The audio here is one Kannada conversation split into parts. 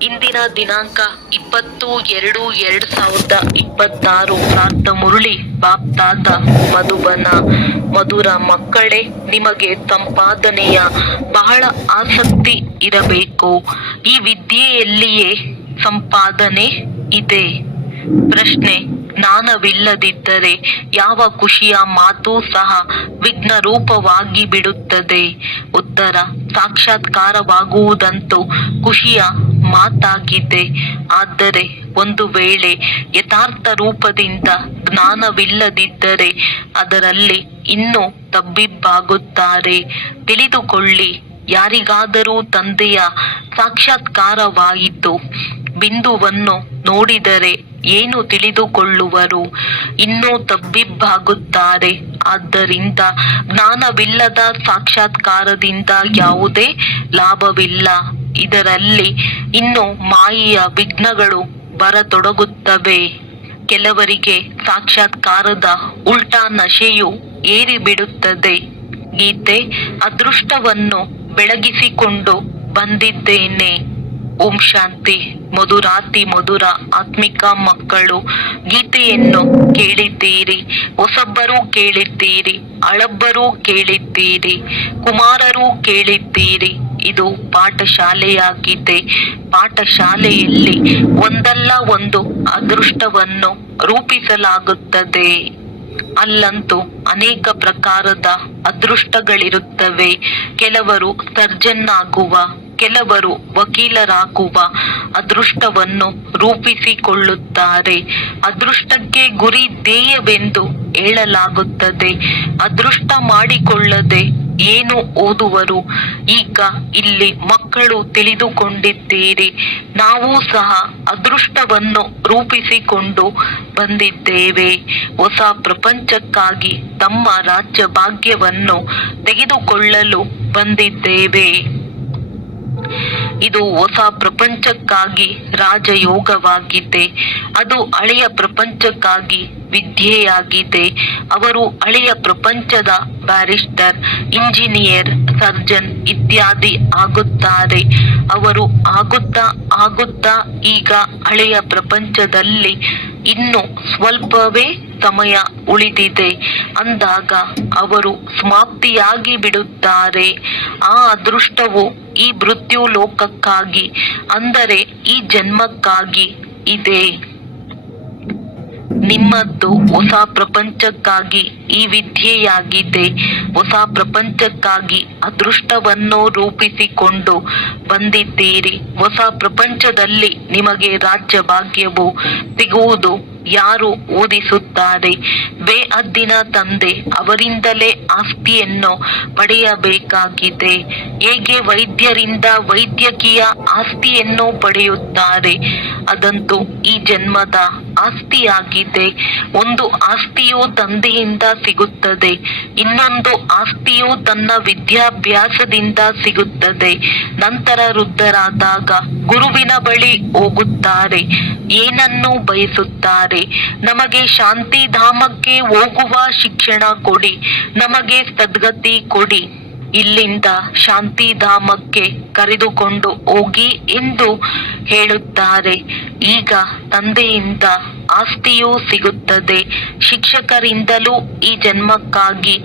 ಇಂದಿನ ದಿನಾಂಕ 20/2/2026. ಪ್ರಾರ್ಥ ಮುರಳಿ ಬಾಪ್ತಾದ ಮಧುಬನ. ಮಧುರ ಮಕ್ಕಳೇ, ನಿಮಗೆ ಸಂಪಾದನೆಯ ಬಹಳ ಆಸಕ್ತಿ ಇರಬೇಕು. ಈ ವಿದ್ಯೆಯಲ್ಲಿಯೇ ಸಂಪಾದನೆ ಇದೆ. ಪ್ರಶ್ನೆ: ಜ್ಞಾನವಿಲ್ಲದಿದ್ದರೆ ಯಾವ ಖುಷಿಯ ಮಾತು ಸಹ ವಿಘ್ನರೂಪವಾಗಿ ಬಿಡುತ್ತದೆ. ಉತ್ತರ: ಸಾಕ್ಷಾತ್ಕಾರವಾಗುವುದಂತೂ ಖುಷಿಯ ಮಾತಾಗಿದೆ. ಆದರೆ ಒಂದು ವೇಳೆ ಯಥಾರ್ಥ ರೂಪದಿಂದ ಜ್ಞಾನವಿಲ್ಲದಿದ್ದರೆ ಅದರಲ್ಲಿ ಇನ್ನೂ ತಬ್ಬಿಬ್ಬಾಗುತ್ತಾರೆ. ತಿಳಿದುಕೊಳ್ಳಿ, ಯಾರಿಗಾದರೂ ತಂದೆಯ ಸಾಕ್ಷಾತ್ಕಾರವಾಯಿತು. ಬಿಂದುವನ್ನು ನೋಡಿದರೆ ಏನು ತಿಳಿದುಕೊಳ್ಳುವರು? ಇನ್ನೂ ತಬ್ಬಿಬ್ಬಾಗುತ್ತಾರೆ. ಆದ್ದರಿಂದ ಜ್ಞಾನವಿಲ್ಲದ ಸಾಕ್ಷಾತ್ಕಾರದಿಂದ ಯಾವುದೇ ಲಾಭವಿಲ್ಲ. ಇದರಲ್ಲಿ ಇನ್ನು ಮಾಯೆಯ ವಿಘ್ನಗಳು ಬರತೊಡಗುತ್ತವೆ. ಕೆಲವರಿಗೆ ಸಾಕ್ಷಾತ್ಕಾರದ ಉಲ್ಟಾ ನಶೆಯು ಏರಿಬಿಡುತ್ತದೆ. ಗೀತೆ: ಅದೃಷ್ಟವನ್ನು ಬೆಳಗಿಸಿಕೊಂಡು ಬಂದಿದ್ದೇನೆ. ಓಂ ಶಾಂತಿ. ಮಧುರಾತಿ ಮಧುರ ಆತ್ಮಿಕ ಮಕ್ಕಳು, ಗೀತೆಯನ್ನು ಕೇಳಿದ್ದೀರಿ. ಹೊಸಬ್ಬರೂ ಕೇಳಿದ್ದೀರಿ, ಹಳಬ್ಬರೂ ಕೇಳಿದ್ದೀರಿ, ಕುಮಾರರೂ ಕೇಳಿದ್ದೀರಿ. ಇದು ಪಾಠಶಾಲೆಯಾಗಿದೆ. ಪಾಠಶಾಲೆಯಲ್ಲಿ ಒಂದಲ್ಲ ಒಂದು ಅದೃಷ್ಟವನ್ನು ರೂಪಿಸಲಾಗುತ್ತದೆ. ಅಲ್ಲಂತೂ ಅನೇಕ ಪ್ರಕಾರದ ಅದೃಷ್ಟಗಳಿರುತ್ತವೆ. ಕೆಲವರು ಸರ್ಜನ್ ಆಗುವ, ಕೆಲವರು ವಕೀಲರಾಗುವ ಅದೃಷ್ಟವನ್ನು ರೂಪಿಸಿಕೊಳ್ಳುತ್ತಾರೆ. ಅದೃಷ್ಟಕ್ಕೆ ಗುರಿ ಧ್ಯೇಯವೆಂದು ಹೇಳಲಾಗುತ್ತದೆ. ಅದೃಷ್ಟ ಮಾಡಿಕೊಳ್ಳದೆ ಏನು ಓದುವರು? ಈಗ ಇಲ್ಲಿ ಮಕ್ಕಳು ತಿಳಿದುಕೊಂಡಿದ್ದೀರಿ. ನಾವು ಸಹ ಅದೃಷ್ಟವನ್ನು ರೂಪಿಸಿಕೊಂಡು ಬಂದಿದ್ದೇವೆ. ಹೊಸ ಪ್ರಪಂಚಕ್ಕಾಗಿ ತಮ್ಮ ರಾಜ್ಯ ಭಾಗ್ಯವನ್ನು ತೆಗೆದುಕೊಳ್ಳಲು ಬಂದಿದ್ದೇವೆ. ಇದು ಹೊಸ ಪ್ರಪಂಚಕ್ಕಾಗಿ ರಾಜಯೋಗವಾಗಿದೆ. ಅದು ಹಳೆಯ ಪ್ರಪಂಚಕ್ಕಾಗಿ ವಿದ್ಯೆಯಾಗಿದೆ. ಅವರು ಹಳೆಯ ಪ್ರಪಂಚದ ಬ್ಯಾರಿಸ್ಟರ್, ಇಂಜಿನಿಯರ್, ಸರ್ಜನ್ ಇತ್ಯಾದಿ ಆಗುತ್ತಾರೆ. ಅವರು ಆಗುತ್ತಾ ಈಗ ಹಳೆಯ ಪ್ರಪಂಚದಲ್ಲಿ ಇನ್ನು ಸ್ವಲ್ಪವೇ ಸಮಯ ಉಳಿದಿದೆ ಅಂದಾಗ ಅವರು ಸಮಾಪ್ತಿಯಾಗಿ ಬಿಡುತ್ತಾರೆ. ಆ ಅದೃಷ್ಟವು ಈ ಮೃತ್ಯು ಲೋಕಕ್ಕಾಗಿ, ಅಂದರೆ ಈ ಜನ್ಮಕ್ಕಾಗಿ ಇದೆ. ನಿಮ್ಮದ್ದು ಹೊಸ ಪ್ರಪಂಚಕ್ಕಾಗಿ ಈ ವಿದ್ಯೆಯಾಗಿದೆ. ಹೊಸ ಪ್ರಪಂಚಕ್ಕಾಗಿ ಅದೃಷ್ಟವನ್ನು ರೂಪಿಸಿಕೊಂಡು ಬಂದಿದ್ದೀರಿ. ಹೊಸ ಪ್ರಪಂಚದಲ್ಲಿ ನಿಮಗೆ ರಾಜ್ಯ ಭಾಗ್ಯವು ಸಿಗುವುದು ಯಾರು ಓದಿಸುತ್ತಾರೆ? ಬೇಹದ್ದಿನ ತಂದೆ ಅವರಿಂದಲೇ ಆಸ್ತಿಯನ್ನು ಪಡೆಯಬೇಕಾಗಿದೆ. ಹೇಗೆ ವೈದ್ಯರಿಂದ ವೈದ್ಯಕೀಯ ಆಸ್ತಿಯನ್ನು ಪಡೆಯುತ್ತಾರೆ? ಅದಂತೂ ಈ ಜನ್ಮದ ಆಸ್ತಿಯಾಗಿದೆ. ಒಂದು ಆಸ್ತಿಯು ತಂದೆಯಿಂದ ಸಿಗುತ್ತದೆ, ಇನ್ನೊಂದು ಆಸ್ತಿಯು ತನ್ನ ವಿದ್ಯಾಭ್ಯಾಸದಿಂದ ಸಿಗುತ್ತದೆ. ನಂತರ ವೃದ್ಧರಾದಾಗ ಗುರುವಿನ ಬಳಿ ಹೋಗುತ್ತಾರೆ. ಏನನ್ನು ಬಯಸುತ್ತಾರೆ? ನಮಗೆ ಶಾಂತಿಧಾಮಕ್ಕೆ ಹೋಗುವ ಶಿಕ್ಷಣ ಕೊಡಿ, ನಮಗೆ ಸದ್ಗತಿ ಕೊಡಿ, ಇಲ್ಲಿಂದ ಶಾಂತಿಧಾಮಕ್ಕೆ ಕರೆದುಕೊಂಡು ಹೋಗಿ ಎಂದು ಹೇಳುತ್ತಾರೆ. ಈಗ ತಂದೆಯಿಂದ ಆಸ್ತಿಯೂ ಸಿಗುತ್ತದೆ, ಶಿಕ್ಷಕರಿಂದಲೂ ಈ ಜನ್ಮಕ್ಕಾಗಿ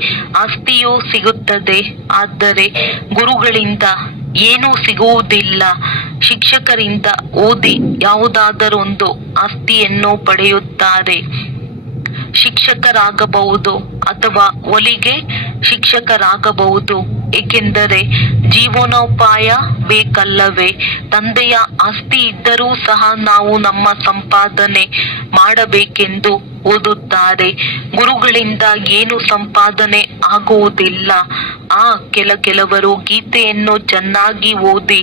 ಆಸ್ತಿಯೂ ಸಿಗುತ್ತದೆ. ಆದರೆ ಗುರುಗಳಿಂದ ಏನೂ ಸಿಗುವುದಿಲ್ಲ. ಶಿಕ್ಷಕರಿಂದ ಓದಿ ಯಾವುದಾದರೊಂದು ಆಸ್ತಿಯನ್ನು ಪಡೆಯುತ್ತಾರೆ. ಶಿಕ್ಷಕರಾಗಬಹುದು ಅಥವಾ ಹೊಲಿಗೆ ಶಿಕ್ಷಕರಾಗಬಹುದು. ಏಕೆಂದರೆ ಜೀವನೋಪಾಯ ಬೇಕಲ್ಲವೇ? ತಂದೆಯ ಆಸ್ತಿ ಇದ್ದರೂ ಸಹ ನಾವು ನಮ್ಮ ಸಂಪಾದನೆ ಮಾಡಬೇಕೆಂದು ಓದುತ್ತಾರೆ. ಗುರುಗಳಿಂದ ಏನು ಸಂಪಾದನೆ ಆಗುವುದಿಲ್ಲ. ಕೆಲವರು ಗೀತೆಯನ್ನು ಚೆನ್ನಾಗಿ ಓದಿ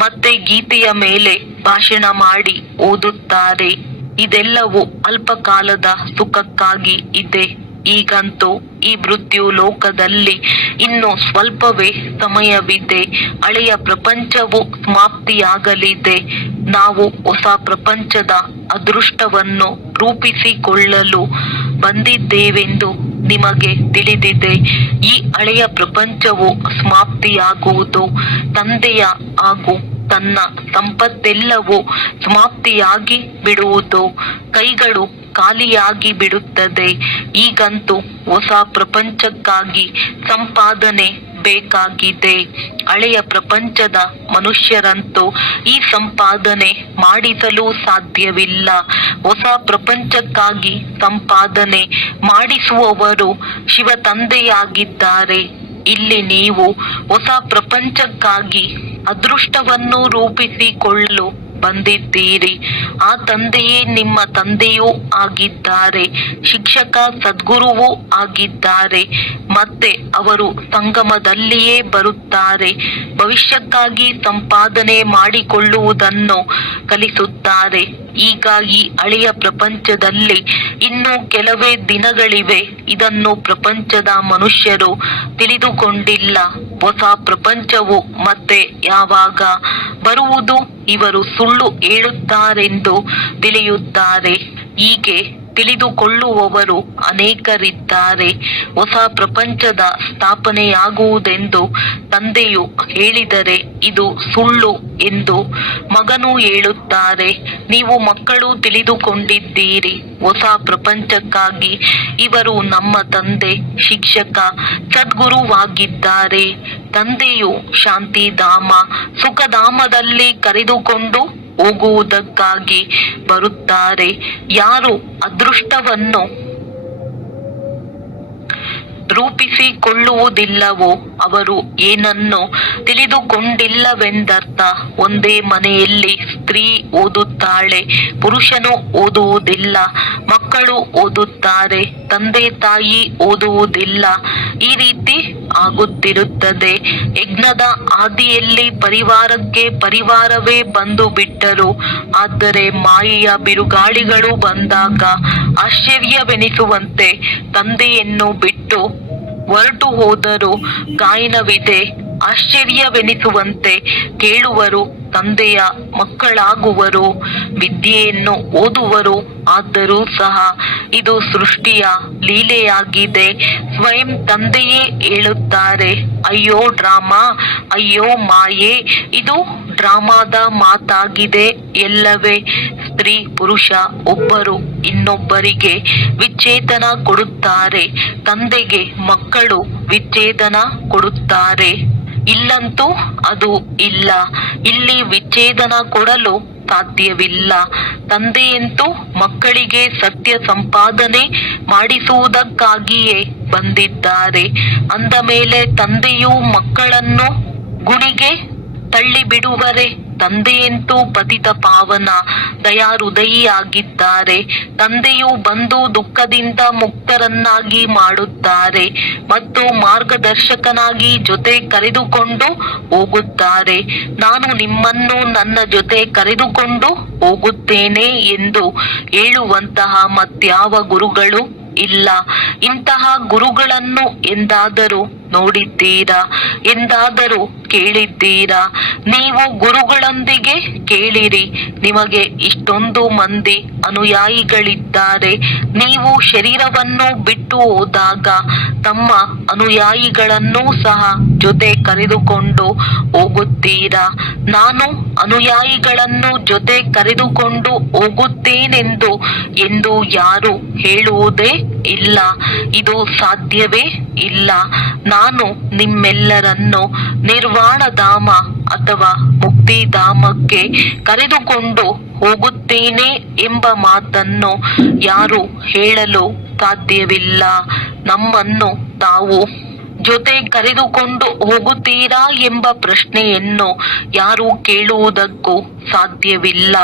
ಮತ್ತೆ ಗೀತೆಯ ಮೇಲೆ ಭಾಷಣ ಮಾಡಿ ಓದುತ್ತಾರೆ. ಇದೆಲ್ಲವೂ ಅಲ್ಪಕಾಲದ ಸುಖಕ್ಕಾಗಿ ಇದೆ. ಈಗಂತೂ ಈ ಮೃತ್ಯು ಲೋಕದಲ್ಲಿ ಇನ್ನು ಸ್ವಲ್ಪವೇ ಸಮಯವಿದೆ. ಹಳೆಯ ಪ್ರಪಂಚವು ಸಮಾಪ್ತಿಯಾಗಲಿದೆ. ನಾವು ಹೊಸ ಪ್ರಪಂಚದ ಅದೃಷ್ಟವನ್ನು ರೂಪಿಸಿಕೊಳ್ಳಲು ಬಂದಿದ್ದೇವೆಂದು ನಿಮಗೆ ತಿಳಿದಿದೆ. ಈ ಹಳೆಯ ಪ್ರಪಂಚವು ಸಮಾಪ್ತಿಯಾಗುವುದು. ತಂದೆಯ ಹಾಗೂ ತನ್ನ ಸಂಪತ್ತೆಲ್ಲವೂ ಸಮಾಪ್ತಿಯಾಗಿ ಬಿಡುವುದು. ಕೈಗಳು ಖಾಲಿಯಾಗಿ ಬಿಡುತ್ತದೆ. ಈಗಂತೂ ಹೊಸ ಪ್ರಪಂಚಕ್ಕಾಗಿ ಸಂಪಾದನೆ ಬೇಕಾಗಿದೆ. ಹಳೆಯ ಪ್ರಪಂಚದ ಮನುಷ್ಯರಂತೂ ಈ ಸಂಪಾದನೆ ಮಾಡಿಸಲು ಸಾಧ್ಯವಿಲ್ಲ. ಹೊಸ ಪ್ರಪಂಚಕ್ಕಾಗಿ ಸಂಪಾದನೆ ಮಾಡಿಸುವವರು ಶಿವ ತಂದೆಯಾಗಿದ್ದಾರೆ. ಇಲ್ಲಿ ನೀವು ಹೊಸ ಪ್ರಪಂಚಕ್ಕಾಗಿ ಅದೃಷ್ಟವನ್ನು ರೂಪಿಸಿಕೊಳ್ಳಲು ಬಂದಿದ್ದೀರಿ. ಆ ತಂದೆಯೇ ನಿಮ್ಮ ತಂದೆಯೂ ಆಗಿದ್ದಾರೆ, ಶಿಕ್ಷಕ ಸದ್ಗುರುವೂ ಆಗಿದ್ದಾರೆ. ಮತ್ತೆ ಅವರು ಸಂಗಮದಲ್ಲಿಯೇ ಬರುತ್ತಾರೆ. ಭವಿಷ್ಯಕ್ಕಾಗಿ ಸಂಪಾದನೆ ಮಾಡಿಕೊಳ್ಳುವುದನ್ನು ಕಲಿಸುತ್ತಾರೆ. ಈಗ ಈ ಹಳೆಯ ಪ್ರಪಂಚದಲ್ಲಿ ಇನ್ನು ಕೆಲವೇ ದಿನಗಳಿವೆ. ಇದನ್ನು ಪ್ರಪಂಚದ ಮನುಷ್ಯರು ತಿಳಿದುಕೊಂಡಿಲ್ಲ. ಹೊಸ ಪ್ರಪಂಚವು ಮತ್ತೆ ಯಾವಾಗ ಬರುವುದು ಇವರು ಸುಳ್ಳು ಹೇಳುತ್ತಾರೆಂದು ತಿಳಿಯುತ್ತಾರೆ. ಹೀಗೆ ತಿಳಿದುಕೊಳ್ಳುವವರು ಅನೇಕರಿದ್ದಾರೆ. ಹೊಸ ಪ್ರಪಂಚದ ಸ್ಥಾಪನೆಯಾಗುವುದೆಂದು ತಂದೆಯು ಹೇಳಿದರೆ ಇದು ಸುಳ್ಳು ಎಂದು ಮಗನು ಹೇಳುತ್ತಾರೆ. ನೀವು ಮಕ್ಕಳು ತಿಳಿದುಕೊಂಡಿದ್ದೀರಿ. ಹೊಸ ಪ್ರಪಂಚಕ್ಕಾಗಿ ಇವರು ನಮ್ಮ ತಂದೆ ಶಿಕ್ಷಕ ಸದ್ಗುರುವಾಗಿದ್ದಾರೆ. ತಂದೆಯು ಶಾಂತಿಧಾಮ ಸುಖಧಾಮದಲ್ಲಿ ಕರೆದುಕೊಂಡು ಹೋಗುವುದಕ್ಕಾಗಿ ಬರುತ್ತಾರೆ. ಯಾರು ಅದೃಷ್ಟವನ್ನು ರೂಪಿಸಿಕೊಳ್ಳುವುದಿಲ್ಲವೋ ಅವರು ಏನನ್ನು ತಿಳಿದುಕೊಂಡಿಲ್ಲವೆಂದರ್ಥ. ಒಂದೇ ಮನೆಯಲ್ಲಿ ಸ್ತ್ರೀ ಓದುತ್ತಾಳೆ, ಪುರುಷನು ಓದುವುದಿಲ್ಲ. ಮಕ್ಕಳು ಓದುತ್ತಾರೆ, ತಂದೆ ತಾಯಿ ಓದುವುದಿಲ್ಲ. ಈ ರೀತಿ ಆಗುತ್ತಿರುತ್ತದೆ. ಯಜ್ಞದ ಆದಿಯಲ್ಲಿ ಪರಿವಾರಕ್ಕೆ ಪರಿವಾರವೇ ಬಂದು ಬಿಟ್ಟರು. ಆದರೆ ಮಾಯೆಯ ಬಿರುಗಾಳಿಗಳು ಬಂದಾಗ ಆಶ್ಚರ್ಯವೆನಿಸುವಂತೆ ತಂದೆಯನ್ನು ಬಿಟ್ಟು ಹೊರಟು ಹೋದರು. ಗಾಯನವಿದೆ. ಆಶ್ಚರ್ಯವೆನಿಸುವಂತೆ ಕೇಳುವರು, ತಂದೆಯ ಮಕ್ಕಳಾಗುವರು, ವಿದ್ಯೆಯನ್ನು ಓದುವರು. ಆದರೂ ಸಹ ಇದು ಸೃಷ್ಟಿಯ ಲೀಲೆಯಾಗಿದೆ. ಸ್ವಯಂ ತಂದೆಯೇ ಹೇಳುತ್ತಾರೆ, ಅಯ್ಯೋ ಡ್ರಾಮಾ, ಅಯ್ಯೋ ಮಾಯೆ, ಇದು ಡ್ರಾಮಾದ ಮಾತಾಗಿದೆ ಎಲ್ಲವೇ. ಸ್ತ್ರೀ ಪುರುಷ ಒಬ್ಬರು ಇನ್ನೊಬ್ಬರಿಗೆ ವಿಚ್ಛೇದನ ಕೊಡುತ್ತಾರೆ. ತಂದೆಗೆ ಮಕ್ಕಳು ವಿಚ್ಛೇದನ ಕೊಡುತ್ತಾರೆ. ಇಲ್ಲಂತೂ ಅದು ಇಲ್ಲ. ಇಲ್ಲಿ ವಿಚ್ಛೇದನ ಕೊಡಲು ಸಾಧ್ಯವಿಲ್ಲ. ತಂದೆಯಂತೂ ಮಕ್ಕಳಿಗೆ ಸತ್ಯ ಸಂಪಾದನೆ ಮಾಡಿಸುವುದಕ್ಕಾಗಿಯೇ ಬಂದಿದ್ದಾರೆ. ಅಂದ ಮೇಲೆ ತಂದೆಯು ಮಕ್ಕಳನ್ನು ಗುಣಿಗೆ ತಳ್ಳಿಬಿಡುವರೆ? ತಂದೆಯಂತೂ ಪತಿತ ಪಾವನ ದಯಾಹೃದಯಿಯಾಗಿದ್ದಾರೆ. ತಂದೆಯು ಬಂದು ದುಃಖದಿಂದ ಮುಕ್ತರನ್ನಾಗಿ ಮಾಡುತ್ತಾರೆ ಮತ್ತು ಮಾರ್ಗದರ್ಶಕನಾಗಿ ಜೊತೆ ಕರೆದುಕೊಂಡು ಹೋಗುತ್ತಾರೆ. ನಾನು ನಿಮ್ಮನ್ನು ನನ್ನ ಜೊತೆ ಕರೆದುಕೊಂಡು ಹೋಗುತ್ತೇನೆ ಎಂದು ಹೇಳುವಂತಹ ಮತ್ಯಾವ ಗುರುಗಳು ಇಲ್ಲ. ಇಂತಹ ಗುರುಗಳನ್ನು ಎಂದಾದರೂ ನೋಡಿದ್ದೀರಾ? ಎಂದಾದರೂ ಕೇಳಿದ್ದೀರಾ? ನೀವು ಗುರುಗಳೊಂದಿಗೆ ಕೇಳಿರಿ. ನಿಮಗೆ ಇಷ್ಟೊಂದು ಮಂದಿ ಅನುಯಾಯಿಗಳಿದ್ದಾರೆ. ನೀವು ಶರೀರವನ್ನು ಬಿಟ್ಟು ಹೋದಾಗ ತಮ್ಮ ಅನುಯಾಯಿಗಳನ್ನು ಸಹ ಜೊತೆ ಕರೆದುಕೊಂಡು ಹೋಗುತ್ತೀರಾ? ನಾನು ಅನುಯಾಯಿಗಳನ್ನು ಜೊತೆ ಕರೆದುಕೊಂಡು ಹೋಗುತ್ತೇನೆಂದು ಎಂದು ಯಾರು ಹೇಳುವುದೇ ಇಲ್ಲ. ಇದು ಸಾಧ್ಯವೇ ಇಲ್ಲ. ನಾನು ನಿಮ್ಮೆಲ್ಲರನ್ನು ನಿರ್ವಾಣಧಾಮ ಅಥವಾ ಮುಕ್ತಿಧಾಮಕ್ಕೆ ಕರೆದುಕೊಂಡು ಹೋಗುತ್ತೇನೆ ಎಂಬ ಮಾತನ್ನು ಯಾರು ಹೇಳಲು ಸಾಧ್ಯವಿಲ್ಲ. ನಮ್ಮನ್ನು ತಾವು ಜೊತೆ ಕರೆದುಕೊಂಡು ಹೋಗುತ್ತೀರಾ ಎಂಬ ಪ್ರಶ್ನೆಯನ್ನು ಯಾರು ಕೇಳುವುದಕ್ಕೂ ಸಾಧ್ಯವಿಲ್ಲ.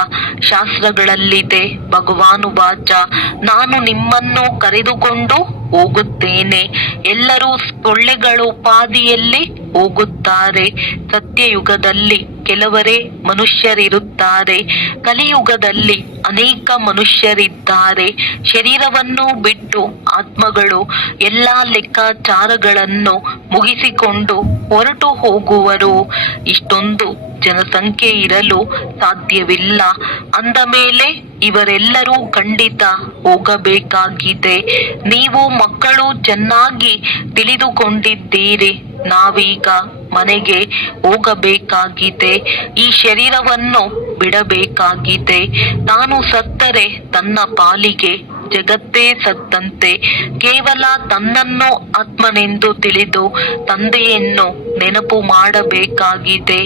ಶಾಸ್ತ್ರಗಳಲ್ಲಿದೆ, ಭಗವಾನುವಾಚ, ನಾನು ನಿಮ್ಮನ್ನು ಕರೆದುಕೊಂಡು ಹೋಗುತ್ತೇನೆ. ಎಲ್ಲರೂ ಸೊಳ್ಳೆಗಳುಪಾದಿಯಲ್ಲಿ ಹೋಗುತ್ತಾರೆ. ಸತ್ಯಯುಗದಲ್ಲಿ ಕೆಲವರೇ ಮನುಷ್ಯರಿರುತ್ತಾರೆ. ಕಲಿಯುಗದಲ್ಲಿ ಅನೇಕ ಮನುಷ್ಯರಿದ್ದಾರೆ. ಶರೀರವನ್ನು ಬಿಟ್ಟು ಆತ್ಮಗಳು ಎಲ್ಲಾ ಲೆಕ್ಕಾಚಾರಗಳನ್ನು ಮುಗಿಸಿಕೊಂಡು ಹೊರಟು ಹೋಗುವರು. ಇಷ್ಟೊಂದು ಜನಸಂಖ್ಯೆ ಇರಲು ಸಾಧ್ಯವಿಲ್ಲ ಅಂದ ಮೇಲೆ ಇವರೆಲ್ಲರೂ ಖಂಡಿತ ಹೋಗಬೇಕಾಗಿದೆ. ನೀವು ಮಕ್ಕಳು ಚೆನ್ನಾಗಿ ತಿಳಿದುಕೊಂಡಿದ್ದೀರಿ. ನಾವೀಗ ಮನೆಗೆ ಹೋಗಬೇಕಾಗಿದೆ. ಈ ಶರೀರವನ್ನು ಬಿಡಬೇಕಾಗಿದೆ. ತಾನು ಸತ್ತರೆ ತನ್ನ ಪಾಲಿಗೆ ಜಗತ್ತೇ ಸತ್ತಂತೆ. ಕೇವಲ ತನ್ನನ್ನು ಆತ್ಮನೆಂದು ತಿಳಿದು ತಂದೆಯನ್ನು ನೆನಪು ಮಾಡಬೇಕಾಗಿದೆ.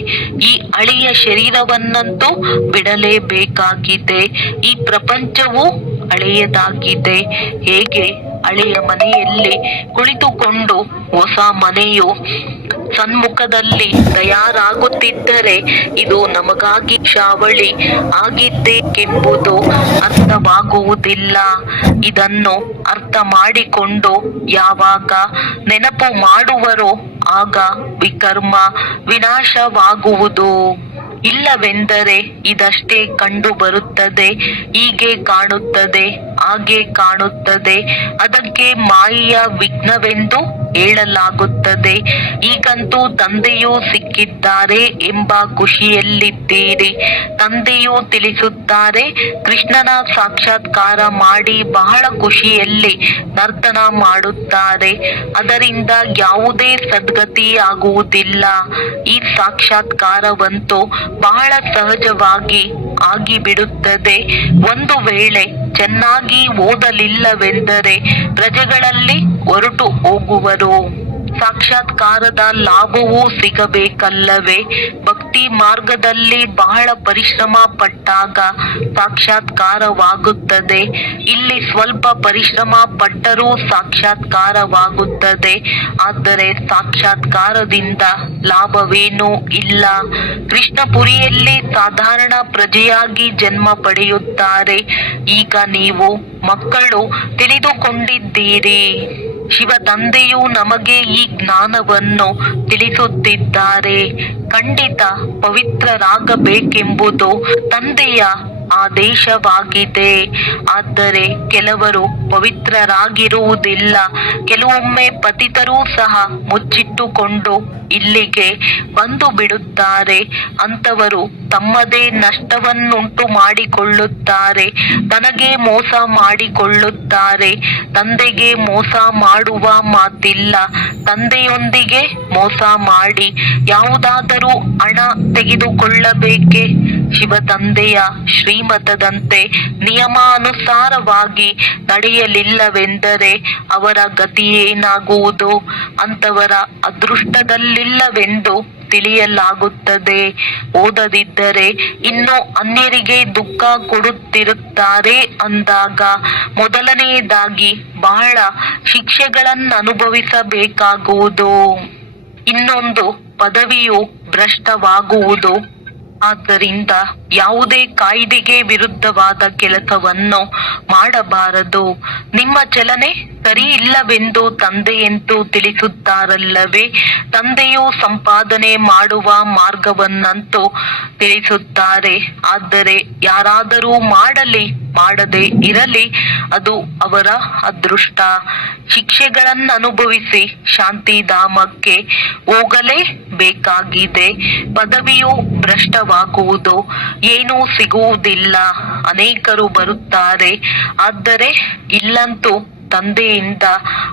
ಈ ಹಳೆಯ ಶರೀರವನ್ನಂತೂ ಬಿಡಲೇಬೇಕಾಗಿದೆ. ಈ ಪ್ರಪಂಚವು ಹಳೆಯದಾಗಿದೆ. ಹೇಗೆ ಹಳೆಯ ಮನೆಯಲ್ಲಿ ಕುಳಿತುಕೊಂಡು ಹೊಸ ಮನೆಯು ಸನ್ಮುಖದಲ್ಲಿ ತಯಾರಾಗುತ್ತಿದ್ದರೆ ಇದು ನಮಗಾಗಿ ಕ್ಷಾವಳಿ ಆಗಿದ್ದೇಕೆಂಬುದು ಅರ್ಥವಾಗುವುದಿಲ್ಲ. ಇದನ್ನು ಅರ್ಥ ಮಾಡಿಕೊಂಡು ಯಾವಾಗ ನೆನಪು ಮಾಡುವರೋ ಆಗ ವಿಕರ್ಮ ವಿನಾಶವಾಗುವುದು. ಇಲ್ಲವೆಂದರೆ ಇದಷ್ಟೇ ಕಂಡು ಬರುತ್ತದೆ. ಹೀಗೆ ಕಾಣುತ್ತದೆ, ಹಾಗೆ ಕಾಣುತ್ತದೆ. ಅದಕ್ಕೆ ಮಾಯೆಯ ವಿಘ್ನವೆಂದು ಹೇಳಲಾಗುತ್ತದೆ. ಈಗಂತೂ ತಂದೆಯೂ ಸಿಕ್ಕಿದ್ದಾರೆ ಎಂಬ ಖುಷಿಯಲ್ಲಿದ್ದೀರಿ. ತಂದೆಯೂ ತಿಳಿಸುತ್ತಾರೆ, ಕೃಷ್ಣನ ಸಾಕ್ಷಾತ್ಕಾರ ಮಾಡಿ ಬಹಳ ಖುಷಿಯಲ್ಲಿ ನರ್ತನ ಮಾಡುತ್ತಾರೆ. ಅದರಿಂದ ಯಾವುದೇ ಸದ್ಗತಿ ಆಗುವುದಿಲ್ಲ. ಈ ಸಾಕ್ಷಾತ್ಕಾರವಂತೂ ಬಹಳ ಸಹಜವಾಗಿ ಆಗಿಬಿಡುತ್ತದೆ. ಒಂದು ವೇಳೆ ಚೆನ್ನಾಗಿ ಓದಲಿಲ್ಲವೆಂದರೆ ಪ್ರಜೆಗಳಲ್ಲಿ ಹೊರಟು ಹೋಗುವರು. ಸಾಕ್ಷಾತ್ಕಾರದ ಲಾಭವೂ ಸಿಗಬೇಕಲ್ಲವೇ? ಭಕ್ತಿ ಮಾರ್ಗದಲ್ಲಿ ಬಹಳ ಪರಿಶ್ರಮ ಪಟ್ಟಾಗ ಸಾಕ್ಷಾತ್ಕಾರವಾಗುತ್ತದೆ. ಇಲ್ಲಿ ಸ್ವಲ್ಪ ಪರಿಶ್ರಮ ಪಟ್ಟರೂ ಸಾಕ್ಷಾತ್ಕಾರವಾಗುತ್ತದೆ. ಆದರೆ ಸಾಕ್ಷಾತ್ಕಾರದಿಂದ ಲಾಭವೇನೂ ಇಲ್ಲ. ಕೃಷ್ಣಪುರಿಯಲ್ಲಿ ಸಾಧಾರಣ ಪ್ರಜೆಯಾಗಿ ಜನ್ಮ ಪಡೆಯುತ್ತಾರೆ. ಈಗ ನೀವು ಮಕ್ಕಳು ತಿಳಿದುಕೊಂಡಿದ್ದೀರಿ. ಶಿವ ತಂದೆಯು ನಮಗೆ ಈ ಜ್ಞಾನವನ್ನು ತಿಳಿಸುತ್ತಿದ್ದಾರೆ. ಖಂಡಿತ ಪವಿತ್ರರಾಗಬೇಕೆಂಬುದು ತಂದೆಯ ಆದೇಶವಾಗಿದೆ. ಆದರೆ ಕೆಲವರು ಪವಿತ್ರರಾಗಿರುವುದಿಲ್ಲ. ಕೆಲವೊಮ್ಮೆ ಪತಿತರೂ ಸಹ ಮುಚ್ಚಿಟ್ಟುಕೊಂಡು ಇಲ್ಲಿಗೆ ಬಂದು ಬಿಡುತ್ತಾರೆ. ಅಂತವರು ತಮ್ಮದೇ ನಷ್ಟವನ್ನುಂಟು ಮಾಡಿಕೊಳ್ಳುತ್ತಾರೆ. ತನಗೆ ಮೋಸ ಮಾಡಿಕೊಳ್ಳುತ್ತಾರೆ. ತಂದೆಗೆ ಮೋಸ ಮಾಡುವ ಮಾತಿಲ್ಲ. ತಂದೆಯೊಂದಿಗೆ ಮೋಸ ಮಾಡಿ ಯಾವುದಾದರೂ ಹಣ ತೆಗೆದುಕೊಳ್ಳಬೇಕೆ? ಶಿವ ತಂದೆಯ ಶ್ರೀಮತದಂತೆ ನಿಯಮಾನುಸಾರವಾಗಿ ನಡೆಯಲಿಲ್ಲವೆಂದರೆ ಅವರ ಗತಿಯೇನಾಗುವುದು? ಅಂತವರ ಅದೃಷ್ಟದಲ್ಲಿಲ್ಲವೆಂದು ತಿಳಿಯಲಾಗುತ್ತದೆ. ಓದದಿದ್ದರೆ ಇನ್ನು ಅನ್ಯರಿಗೆ ದುಃಖ ಕೊಡುತ್ತಿರುತ್ತಾರೆ ಅಂದಾಗ ಮೊದಲನೆಯದಾಗಿ ಬಹಳ ಶಿಕ್ಷೆಗಳನ್ನು ಅನುಭವಿಸಬೇಕಾಗುವುದು. ಇನ್ನೊಂದು ಪದವಿಯು ಭ್ರಷ್ಟವಾಗುವುದು. ಆದ್ದರಿಂದ ಯಾವುದೇ ಕಾಯ್ದೆಗೆ ವಿರುದ್ಧವಾದ ಕೆಲಸವನ್ನು ಮಾಡಬಾರದು. ನಿಮ್ಮ ಚಲನೆ ಸರಿ ಇಲ್ಲವೆಂದು ತಂದೆಯಂತೂ ತಿಳಿಸುತ್ತಾರಲ್ಲವೇ? ತಂದೆಯು ಸಂಪಾದನೆ ಮಾಡುವ ಮಾರ್ಗವನ್ನಂತೂ ತಿಳಿಸುತ್ತಾರೆ. ಆದರೆ ಯಾರಾದರೂ ಮಾಡಲಿ ಮಾಡದೆ ಇರಲಿ, ಅದು ಅವರ ಅದೃಷ್ಟ. ಶಿಕ್ಷೆಗಳನ್ನು ಅನುಭವಿಸಿ ಶಾಂತಿಧಾಮಕ್ಕೆ ಹೋಗಲೇ ಬೇಕಾಗಿದೆ. ಪದವಿಯು ಭ್ರಷ್ಟವಾಗುವುದು. ಏನೂ ಸಿಗುವುದಿಲ್ಲ. ಅನೇಕರು ಬರುತ್ತಾರೆ, ಆದರೆ ಇಲ್ಲಂತೂ ತಂದೆಯಿಂದ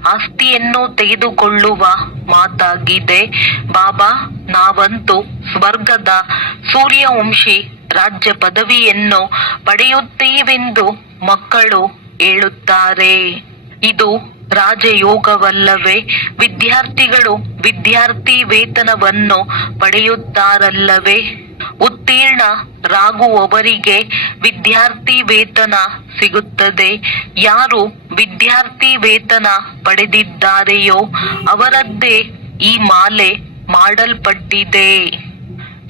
ಆಸ್ತಿಯನ್ನು ತೆಗೆದುಕೊಳ್ಳುವ ಮಾತಾಗಿದೆ. ಬಾಬಾ, ನಾವಂತೂ ಸ್ವರ್ಗದ ಸೂರ್ಯವಂಶಿ ರಾಜ್ಯ ಪದವಿಯನ್ನು ಪಡೆಯುತ್ತೀವೆಂದು ಮಕ್ಕಳು ಹೇಳುತ್ತಾರೆ. ಇದು ರಾಜಯೋಗವಲ್ಲವೇ? ವಿದ್ಯಾರ್ಥಿಗಳು ವಿದ್ಯಾರ್ಥಿ ವೇತನವನ್ನು ಪಡೆಯುತ್ತಾರಲ್ಲವೇ? ಉತ್ತೀರ್ಣರಾಗುವವರಿಗೆ ವಿದ್ಯಾರ್ಥಿ ವೇತನ ಸಿಗುತ್ತದೆ. ಯಾರು ವಿದ್ಯಾರ್ಥಿ ವೇತನ ಪಡೆದಿದ್ದಾರೆಯೋ ಅವರದ್ದೇ ಈ ಮಾಲೆ ಮಾಡಲ್ಪಟ್ಟಿದೆ.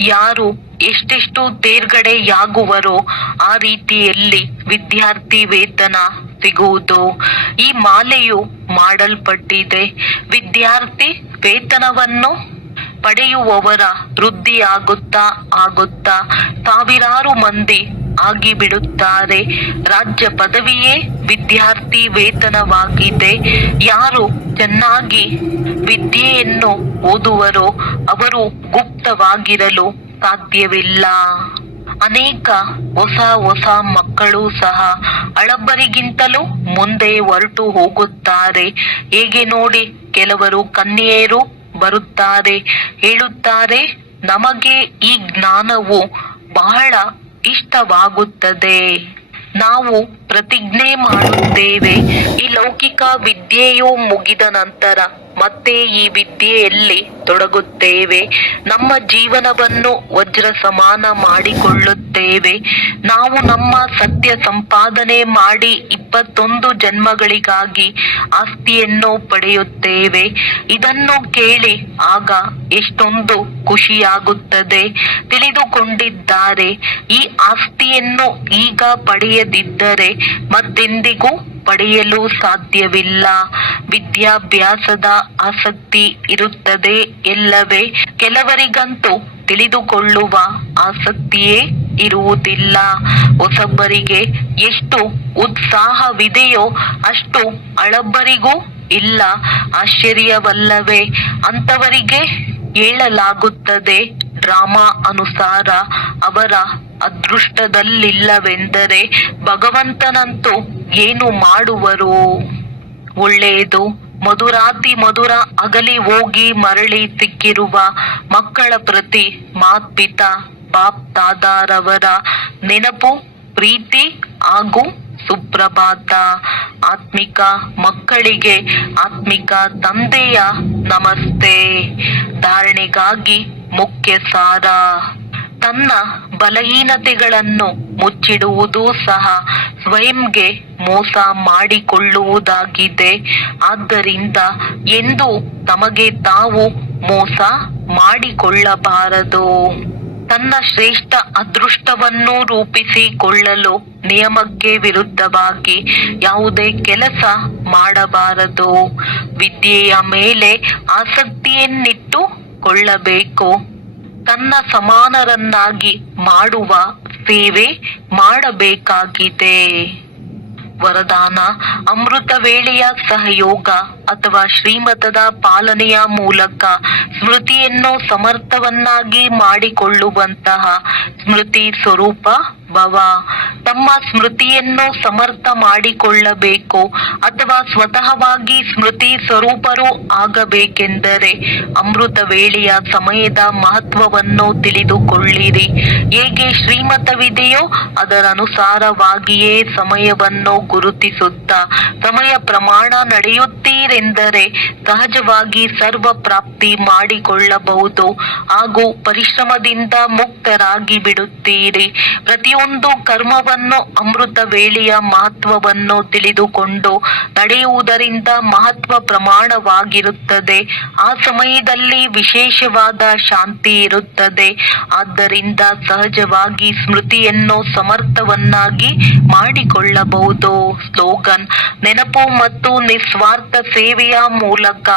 ಯಾರು ಎಷ್ಟೆಷ್ಟು ತೇರ್ಗಡೆಯಾಗುವರೋ ಆ ರೀತಿಯಲ್ಲಿ ವಿದ್ಯಾರ್ಥಿ ವೇತನ ಸಿಗುವುದು. ಈ ಮಾಲೆಯು ಮಾಡಲ್ಪಟ್ಟಿದೆ. ವಿದ್ಯಾರ್ಥಿ ವೇತನವನ್ನು ಪಡೆಯುವವರ ವೃದ್ಧಿ ಆಗುತ್ತಾ ಆಗುತ್ತಾ ಸಾವಿರಾರು ಮಂದಿ ಆಗಿಬಿಡುತ್ತಾರೆ. ರಾಜ್ಯ ಪದವಿಯೇ ವಿದ್ಯಾರ್ಥಿ ವೇತನವಾಗಿದೆ. ಯಾರು ಚೆನ್ನಾಗಿ ವಿದ್ಯೆಯನ್ನು ಓದುವರೋ ಅವರು ಗುಪ್ತವಾಗಿರಲು ಸಾಧ್ಯವಿಲ್ಲ. ಅನೇಕ ಹೊಸ ಮಕ್ಕಳು ಸಹ ಹಳಬರಿಗಿಂತಲೂ ಮುಂದೆ ಹೊರಟು ಹೋಗುತ್ತಾರೆ. ಹೇಗೆ ನೋಡಿ, ಕೆಲವರು ಕನ್ಯೆಯರು ಬರುತ್ತಾರೆ, ಹೇಳುತ್ತಾರೆ, ನಮಗೆ ಈ ಜ್ಞಾನವು ಬಹಳ ಇಷ್ಟವಾಗುತ್ತದೆ. ನಾವು ಪ್ರತಿಜ್ಞೆ ಮಾಡುತ್ತೇವೆ, ಈ ಲೌಕಿಕ ವಿದ್ಯೆಯು ಮುಗಿದ ನಂತರ ಮತ್ತೆ ಈ ವಿದ್ಯೆಯಲ್ಲಿ ತೊಡಗುತ್ತೇವೆ. ನಮ್ಮ ಜೀವನವನ್ನು ವಜ್ರ ಸಮಾನ ಮಾಡಿಕೊಳ್ಳುತ್ತೇವೆ. ನಾವು ನಮ್ಮ ಸತ್ಯ ಸಂಪಾದನೆ ಮಾಡಿ 21 ಜನ್ಮಗಳಿಗಾಗಿ ಆಸ್ತಿಯನ್ನು ಪಡೆಯುತ್ತೇವೆ. ಇದನ್ನು ಕೇಳಿ ಆಗ ಎಷ್ಟೊಂದು ಖುಷಿಯಾಗುತ್ತದೆ. ತಿಳಿದುಕೊಂಡಿದ್ದಾರೆ, ಈ ಆಸ್ತಿಯನ್ನು ಈಗ ಪಡೆಯದಿದ್ದರೆ ಮತ್ತೆಂದಿಗೂ ಪಡೆಯಲು ಸಾಧ್ಯವಿಲ್ಲ. ವಿದ್ಯಾಭ್ಯಾಸದ ಆಸಕ್ತಿ ಇರುತ್ತದೆ ಎಲ್ಲವೇ. ಕೆಲವರಿಗಂತೂ ತಿಳಿದುಕೊಳ್ಳುವ ಆಸಕ್ತಿಯೇ ಇರುವುದಿಲ್ಲ. ಹೊಸಬರಿಗೆ ಎಷ್ಟು ಉತ್ಸಾಹವಿದೆಯೋ ಅಷ್ಟು ಹಳಬರಿಗೂ ಇಲ್ಲ. ಆಶ್ಚರ್ಯವಲ್ಲವೇ? ಅಂತವರಿಗೆ ಹೇಳಲಾಗುತ್ತದೆ, ಡ್ರಾಮಾ ಅನುಸಾರ ಅವರ ಅದೃಷ್ಟದಲ್ಲಿಲ್ಲವೆಂದರೆ ಭಗವಂತನಂತೂ ಏನು ಮಾಡುವರು? ಒಳ್ಳೆಯದು. ಮಧುರಾತಿ ಮಧುರ ಅಗಲಿ ಹೋಗಿ ಮರಳಿ ಸಿಕ್ಕಿರುವ ಮಕ್ಕಳ ಪ್ರತಿ ಮಾತ್ಪಿತಾ ಬಾಪ್ ದಾದಾರವರ ನೆನಪು, ಪ್ರೀತಿ ಹಾಗೂ ಸುಪ್ರಭಾತ. ಆತ್ಮಿಕ ಮಕ್ಕಳಿಗೆ ಆತ್ಮಿಕ ತಂದೆಯ ನಮಸ್ತೆ. ಧಾರಣೆಗಾಗಿ ಮುಖ್ಯ ಸಾರ. ತನ್ನ ಬಲಹೀನತೆಗಳನ್ನು ಮುಚ್ಚಿಡುವುದು ಸಹ ಸ್ವಯಂಗೆ ಮೋಸ ಮಾಡಿಕೊಳ್ಳುವುದಾಗಿದೆ. ಆದ್ದರಿಂದ ಎಂದು ತಮಗೆ ತಾವು ಮೋಸ ಮಾಡಿಕೊಳ್ಳಬಾರದು. ತನ್ನ ಶ್ರೇಷ್ಠ ಅದೃಷ್ಟವನ್ನು ರೂಪಿಸಿಕೊಳ್ಳಲು ನಿಯಮಕ್ಕೆ ವಿರುದ್ಧವಾಗಿ ಯಾವುದೇ ಕೆಲಸ ಮಾಡಬಾರದು. ವಿದ್ಯೆಯ ಮೇಲೆ ಆಸಕ್ತಿಯನ್ನಿಟ್ಟುಕೊಳ್ಳಬೇಕು. ತನ್ನ ಸಮಾನರನ್ನಾಗಿ ಮಾಡುವ ಸೇವೆ ಮಾಡಬೇಕಾಗಿದೆ. ವರದಾನ: ಅಮೃತ ವೇಳೆಯ ಸಹಯೋಗ ಅಥವಾ ಶ್ರೀಮತದ ಪಾಲನೆಯ ಮೂಲಕ ಸ್ಮೃತಿಯನ್ನು ಸಮರ್ಥವನ್ನಾಗಿ ಮಾಡಿಕೊಳ್ಳುವಂತಹ ಸ್ಮೃತಿ ಸ್ವರೂಪ ಭವ. ತಮ್ಮ ಸ್ಮೃತಿಯನ್ನು ಸಮರ್ಥ ಮಾಡಿಕೊಳ್ಳಬೇಕು ಅಥವಾ ಸ್ವತಃವಾಗಿ ಸ್ಮೃತಿ ಸ್ವರೂಪರು ಆಗಬೇಕೆಂದರೆ ಅಮೃತ ವೇಳೆಯ ಸಮಯದ ಮಹತ್ವವನ್ನು ತಿಳಿದುಕೊಳ್ಳಿರಿ. ಹೇಗೆ ಶ್ರೀಮತವಿದೆಯೋ ಅದರನುಸಾರವಾಗಿಯೇ ಸಮಯವನ್ನು ಗುರುತಿಸುತ್ತಾ ಸಮಯ ಪ್ರಮಾಣ ನಡೆಯುತ್ತೀರೆಂದರೆ ಸಹಜವಾಗಿ ಸರ್ವ ಪ್ರಾಪ್ತಿ ಮಾಡಿಕೊಳ್ಳಬಹುದು ಹಾಗೂ ಪರಿಶ್ರಮದಿಂದ ಮುಕ್ತರಾಗಿ ಬಿಡುತ್ತೀರಿ. ಪ್ರತಿಯೊಂದು ಕರ್ಮವನ್ನು ಅಮೃತ ವೇಳೆಯ ಮಹತ್ವವನ್ನು ತಿಳಿದುಕೊಂಡು ನಡೆಯುವುದರಿಂದ ಮಹತ್ವ ಪ್ರಮಾಣವಾಗಿರುತ್ತದೆ. ಆ ಸಮಯದಲ್ಲಿ ವಿಶೇಷವಾದ ಶಾಂತಿ ಇರುತ್ತದೆ. ಆದ್ದರಿಂದ ಸಹಜವಾಗಿ ಸ್ಮೃತಿಯನ್ನು ಸಮರ್ಥವನ್ನಾಗಿ ಮಾಡಿಕೊಳ್ಳಬಹುದು. ಸ್ಲೋಗನ್: ನೆನಪು ಮತ್ತು ನಿಸ್ವಾರ್ಥ ಸೇವೆಯ ಮೂಲಕ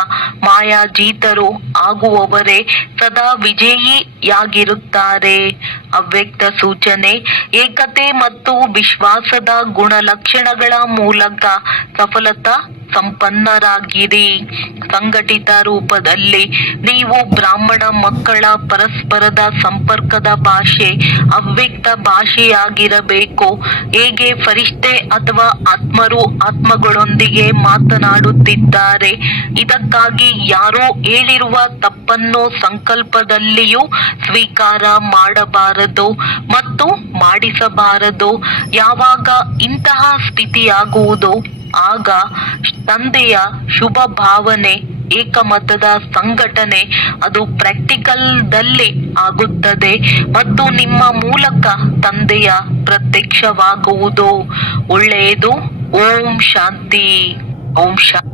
ಮಾಯಾಜೀತರು ಆಗುವವರೇ ಸದಾ ವಿಜಯಿಯಾಗಿರುತ್ತಾರೆ. ಅವ್ಯಕ್ತ ಸೂಚನೆ: ಏಕತೆ ಮತ್ತು ವಿಶ್ವಾಸದ ಗುಣಲಕ್ಷಣಗಳ ಮೂಲಕ ಸಫಲತಾ ಸಂಪನ್ನರಾಗಿರಿ. ಸಂಘಟಿತ ರೂಪದಲ್ಲಿ ನೀವು ಬ್ರಾಹ್ಮಣ ಮಕ್ಕಳ ಪರಸ್ಪರದ ಸಂಪರ್ಕದ ಭಾಷೆ ಅವ್ಯಕ್ತ ಭಾಷೆಯಾಗಿರಬೇಕು. ಹೇಗೆ ಫರಿಷ್ಠೆ ಅಥವಾ ಆತ್ಮರು ಆತ್ಮಗಳೊಂದಿಗೆ ಮಾತನಾಡುತ್ತಿದ್ದಾರೆ. ಇದಕ್ಕಾಗಿ ಯಾರೋ ಹೇಳಿರುವ ತಪ್ಪನ್ನು ಸಂಕಲ್ಪದಲ್ಲಿಯೂ ಸ್ವೀಕಾರ ಮಾಡಬಾರದು ಮತ್ತು ಮಾಡಿಸಬಾರದು. ಯಾವಾಗ ಇಂತಹ ಸ್ಥಿತಿಯಾಗುವುದು ಆಗ ತಂದೆಯ ಶುಭ ಭಾವನೆ, ಏಕಮತದ ಸಂಘಟನೆ ಅದು ಪ್ರಾಕ್ಟಿಕಲ್ದಲ್ಲಿ ಆಗುತ್ತದೆ ಮತ್ತು ನಿಮ್ಮ ಮೂಲಕ ತಂದೆಯ ಪ್ರತ್ಯಕ್ಷವಾಗುವುದು. ಒಳ್ಳೆಯದು. ಓಂ ಶಾಂತಿ. ಓಂ ಶಾಂತಿ.